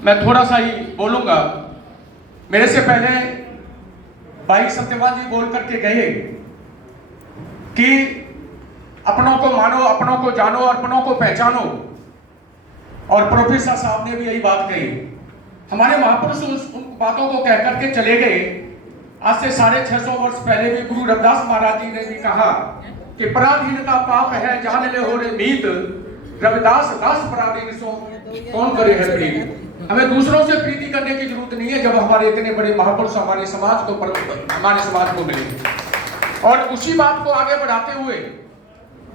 मैं थोड़ा सा ही बोलूंगा। मेरे से पहले भाई सत्यवान जी बोल करके गए कि अपनों को मानो, अपनों को जानो, अपनों को पहचानो। और प्रोफेसर साहब ने भी यही बात कही। हमारे महापुरुष उन बातों को कह करके चले गए। आज से 650 वर्ष पहले भी गुरु रविदास महाराज जी ने भी कहा कि पराधीनता पाप है, जान ले हो रे मीत, रविदास दास पराधीन सो कौन करे है प्रीत। हमें दूसरों से प्रीति करने की जरूरत नहीं है जब हमारे इतने बड़े महापुरुष हमारे समाज को मिले। और उसी बात को आगे बढ़ाते हुए,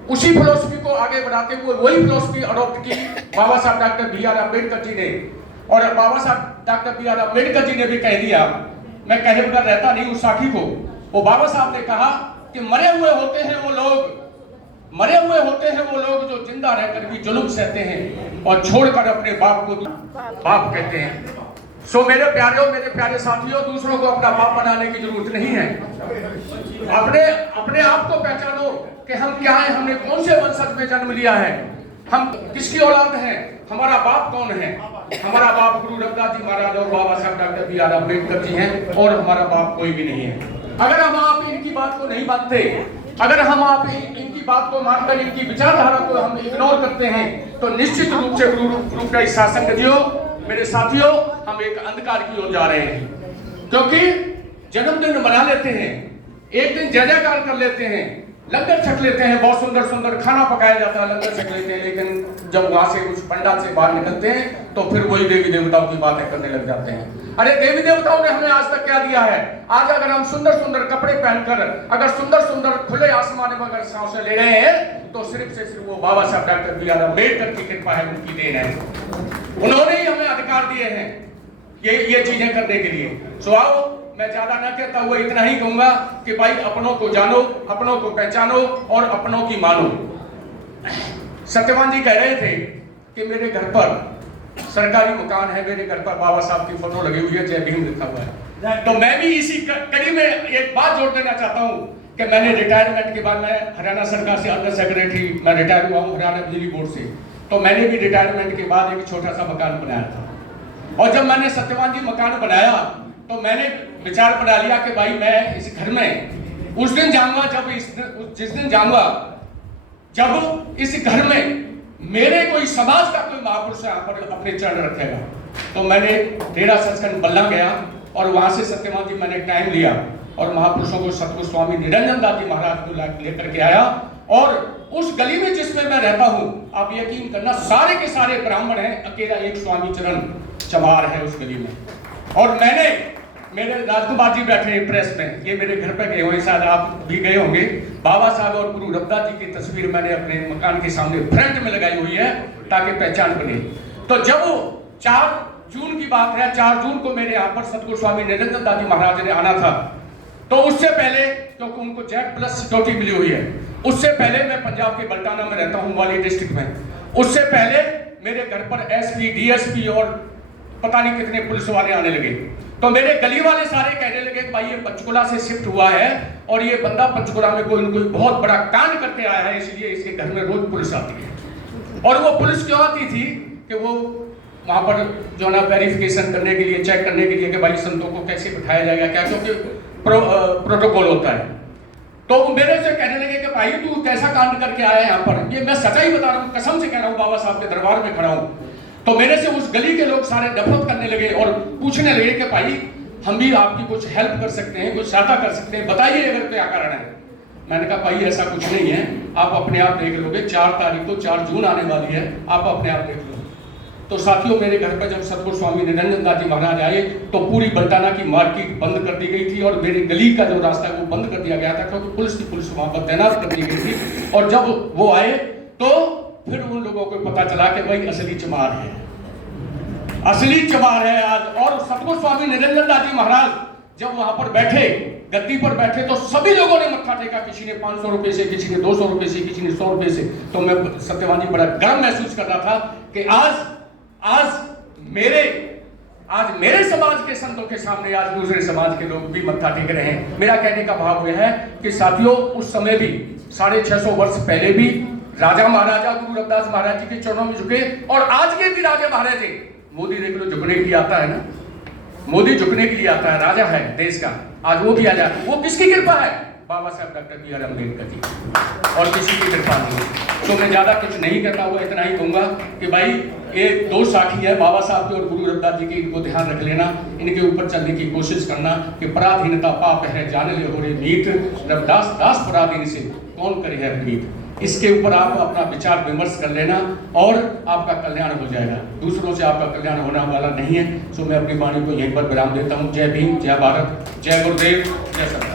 उसी फिलोसफी को आगे बढ़ाते हुए वही फिलोसफी अडॉप्ट की बाबा साहब डॉक्टर बी.आर. अम्बेडकर जी ने। और बाबा साहब डॉक्टर बी.आर. अम्बेडकर जी ने भी कह दिया, मैं कहे बगैर रहता नहीं उस साखी को। वो बाबा साहब ने कहा कि मरे हुए होते हैं वो लोग, मरे हुए होते हैं वो लोग जो जिंदा रहकर भी जुल्म सहते हैं और छोड़कर अपने बाप को बाप कहते हैं। सो मेरे प्यारे साथियों, दूसरों को अपना बाप बनाने की जरूरत नहीं है। अपने आप को पहचानो कि हम क्या हैं, हमने कौन से वंशज में जन्म लिया है, हम किसकी औलाद हैं, हमारा बाप कौन है। हमारा बाप गुरु रविदास जी महाराज और बाबा साहब डॉक्टर बी.आर. अम्बेडकर जी हैं और हमारा बाप कोई भी नहीं है। अगर हम आप इनकी बात को नहीं मानते, अगर हम आप इनकी बात को मानकर इनकी विचारधारा को हम इग्नोर करते हैं तो निश्चित रूप से गुरु का शासन जियो मेरे साथियों, हम एक अंधकार की ओर जा रहे हैं। क्योंकि जन्मदिन मना लेते हैं, एक दिन जय जयकार कर लेते हैं, लंगर छक लेते हैं, बहुत सुंदर सुंदर खाना पकाया जाता है, लंगर छक लेते हैं, लेकिन जब वहां से उस पंडाल से बाहर निकलते हैं तो फिर वही देवी देवताओं की बातें करने लग जाते हैं। अरे देवी देवताओं ने हमें आज तक क्या दिया है? आज अगर हम सुंदर सुंदर कपड़े पहनकर, अगर सुंदर सुंदर खुले आसमान में अगर सांसें ले रहे हैं तो सिर्फ से सिर्फ वो बाबा साहब डॉक्टर बी.आर. अम्बेडकर की कृपा है, उनकी देन है। उन्होंने ही हमें अधिकार दिए हैं ये चीजें करने के लिए। सो आओ, मैं ज्यादा न कहता हुआ इतना ही कहूंगा कि भाई अपनों को जानो, अपनों को पहचानो और अपनों की मानो। सत्यवान जी कह रहे थे कि मेरे घर पर सरकारी मकान है, मेरे घर पर बाबा साहब की फोटो लगी हुई है, जय भीम लिखा हुआ है। तो मैं भी इसी कड़ी में एक बात जोड़ देना चाहता हूं कि मैंने रिटायरमेंट के बाद, मैं हरियाणा सरकार से अंडर सेक्रेटरी, मैं रिटायर हुआ हूं हरियाणा बिजली बोर्ड से। तो मैंने भी रिटायरमेंट के बाद एक छोटा सा मकान बनाया था। और जब मैंने सत्यवान जी मकान बनाया तो मैंने विचार बना लिया कि भाई मैं इस घर में उस दिन जाऊंगा जिस दिन जाऊंगा जब इस घर में मेरे कोई समाज का कोई महापुरुष यहाँ पर अपने चरण रखेगा। तो मैंने डेरा सचखंड बल्ला गया और वहां से सत्यवान जी मैंने टाइम लिया और महापुरुषों को सतगुरु स्वामी निरंजन दास जी महाराज को लेकर के आया। और उस गली में जिसमें मैं रहता हूं, आप यकीन करना सारे के सारे ब्राह्मण हैं, अकेला एक स्वामी चरण चमार है उस गली में। और मैंने, मेरे राजकुमार जी बैठे हैं प्रेस में, ये मेरे घर पे गए हुए, शायद आप भी गए होंगे। बाबा साहब और गुरु रविदास जी की तस्वीर मैंने अपने मकान के सामने फ्रंट में लगाई हुई है ताकि पहचान बने। तो जब 4 जून की बात है, 4 जून को मेरे यहाँ पर सतगुरु स्वामी निरंजन दास जी महाराज ने आना था। तो उससे पहले, क्योंकि उनको जेड प्लस सिक्योरिटी मिली हुई है, उससे पहले मैं पंजाब के बल्टाना में रहता हूँ, वाली डिस्ट्रिक्ट में। उससे पहले मेरे घर पर एसपी, डीएसपी और पता नहीं कितने पुलिस वाले आने लगे। तो मेरे गली वाले सारे कहने लगे कि भाई ये पंचकुला से शिफ्ट हुआ है और ये बंदा पंचकुला में कोई बहुत बड़ा कांड करके आया है, इसलिए इसके घर में रोज पुलिस आती है। और वो पुलिस क्यों आती थी कि वो वहां पर जो ना वेरिफिकेशन करने के लिए, चेक करने के लिए कि भाई संतों को कैसे बिठाया जाएगा, क्या, क्योंकि प्रोटोकॉल होता है। तो मेरे से कहने लगे कि भाई तू कैसा कांड करके आया है यहाँ पर। ये मैं सच्चाई बता रहा हूँ, कसम से कह रहा हूँ, बाबा साहब के दरबार में खड़ा हूँ। तो मेरे से उस गली के लोग सारे नफरत करने लगे और पूछने लगे कि भाई हम भी आपकी कुछ हेल्प कर सकते हैं, कुछ सहायता कर सकते हैं, बताइए अगर क्या कारण है। मैंने कहा भाई ऐसा कुछ नहीं है, आप अपने आप देख लोगे, 4 तारीख को 4 जून आने वाली है, आप अपने आप देख लो। तो साथियों, मेरे घर पर जब सतगुरु स्वामी निरंजन दास जी महाराज आए तो पूरी बल्टाना की मार्केट बंद कर दी गई थी और मेरी गली का जो रास्ता है वो बंद कर दिया गया था, क्योंकि पुलिस वहां पर तैनात कर दी गई थी। और जब वो आए तो फिर उन लोगों को पता चला कि भाई असली चमार है, असली चमार है आज। और सतगुरु स्वामी निरंजन दास जी महाराज जब वहां पर बैठे, गद्दी पर बैठे, तो सभी लोगों ने मत्था टेका। किसी ने 500 रुपए से, किसी ने 200 रुपए से, किसी ने 100 रुपए से। तो मैं सत्यवान जी बड़ा गर्व महसूस कर रहा था कि आज मेरे समाज के संतों के सामने आज दूसरे समाज के लोग भी मत्था टेक रहे हैं। मेरा कहने का भाव यह है कि साथियों, उस समय भी 650 वर्ष पहले भी राजा महाराजा गुरु रविदास महाराज जी के चरणों में झुके और आज के भी राजा महाराजे मोदी देख लो झुकने के लिए आता है ना, मोदी झुकने के लिए आता है, राजा है देश का। आज वो भी आ जाए, वो किसकी कृपा है? बाबा साहब doctor B are Ambedkar ji, और किसी की कृपा नहीं। तो मैं ज़्यादा कुछ नहीं करता हुआ इतना ही कहूँगा कि भाई ये दो साखी है बाबा साहब की और गुरु रविदास जी की, इनको ध्यान रख लेना, इनके ऊपर चलने की कोशिश करना कि पराधीनता पाप है जान ले हो रे मीत, रविदास दास पराधीन से कौन करे है प्रीत। इसके ऊपर आप अपना विचार विमर्श कर लेना और आपका कल्याण हो जाएगा, दूसरों से आपका कल्याण होने वाला नहीं है। सो मैं अपनी वाणी को यहीं पर विराम देता हूँ। जय भीम, जय भारत, जय गुरुदेव, जय सरकार।